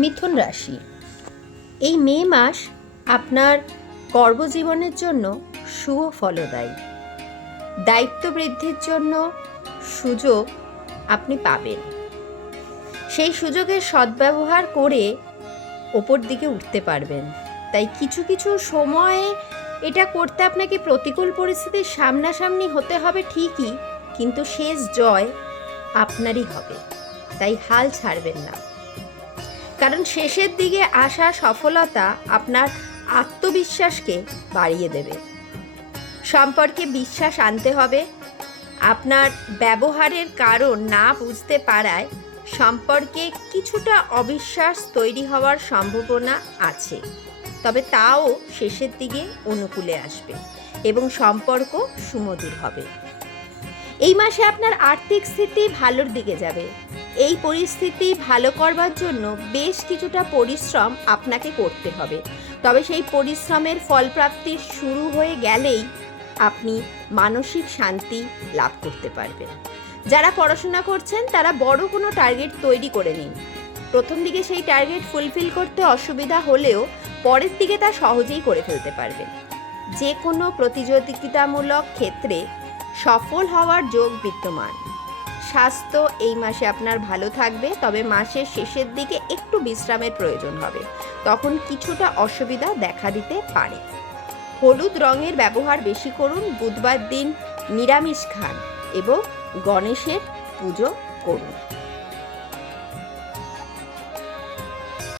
মিথুন রাশি, এই মে মাস আপনার কর্মজীবনের জন্য শুভ ফলদায়ী। দায়িত্ব বৃদ্ধির জন্য সুযোগ আপনি পাবেন। সেই সুযোগের সদ্ব্যবহার করে ওপর দিকে উঠতে পারবেন। তাই কিছু কিছু সময়ে এটা করতে আপনাকে প্রতিকূল পরিস্থিতির সামনাসামনি হতে হবে ঠিকই, কিন্তু শেষ জয় আপনারই হবে। তাই হাল ছাড়বেন না, কারণ শেষের দিকে আসা সফলতা আপনার আত্মবিশ্বাসকে বাড়িয়ে দেবে। সম্পর্কে বিশ্বাস আনতে হবে। আপনার ব্যবহারের কারণ না বুঝতে পারায় সম্পর্কে কিছুটা অবিশ্বাস তৈরি হওয়ার সম্ভাবনা আছে, তবে তাও শেষের দিকে অনুকূলে আসবে এবং সম্পর্ক সুমধুর হবে। এই মাসে আপনার আর্থিক স্থিতি ভালোর দিকে যাবে। এই পরিস্থিতি ভালো করবার জন্য বেশ কিছুটা পরিশ্রম আপনাকে করতে হবে, তবে সেই পরিশ্রমের ফলপ্রাপ্তি শুরু হয়ে গেলেই আপনি মানসিক শান্তি লাভ করতে পারবেন। যারা পড়াশোনা করছেন তারা বড় কোনো টার্গেট তৈরি করে নিন। প্রথম দিকে সেই টার্গেট ফুলফিল করতে অসুবিধা হলেও পরের দিকে তা সহজেই করে ফেলতে পারবেন। যে কোনো প্রতিযোগিতামূলক ক্ষেত্রে সফল হওয়ার যোগ বিদ্যমান। স্বাস্থ্য এই মাসে আপনার ভালো থাকবে, তবে মাসের শেষের দিকে একটু বিশ্রামের প্রয়োজন হবে, তখন কিছুটা অসুবিধা দেখা দিতে পারে। হলুদ রঙের ব্যবহার বেশি করুন। বুধবার দিন নিরামিষ খান এবং গণেশের পুজো করুন।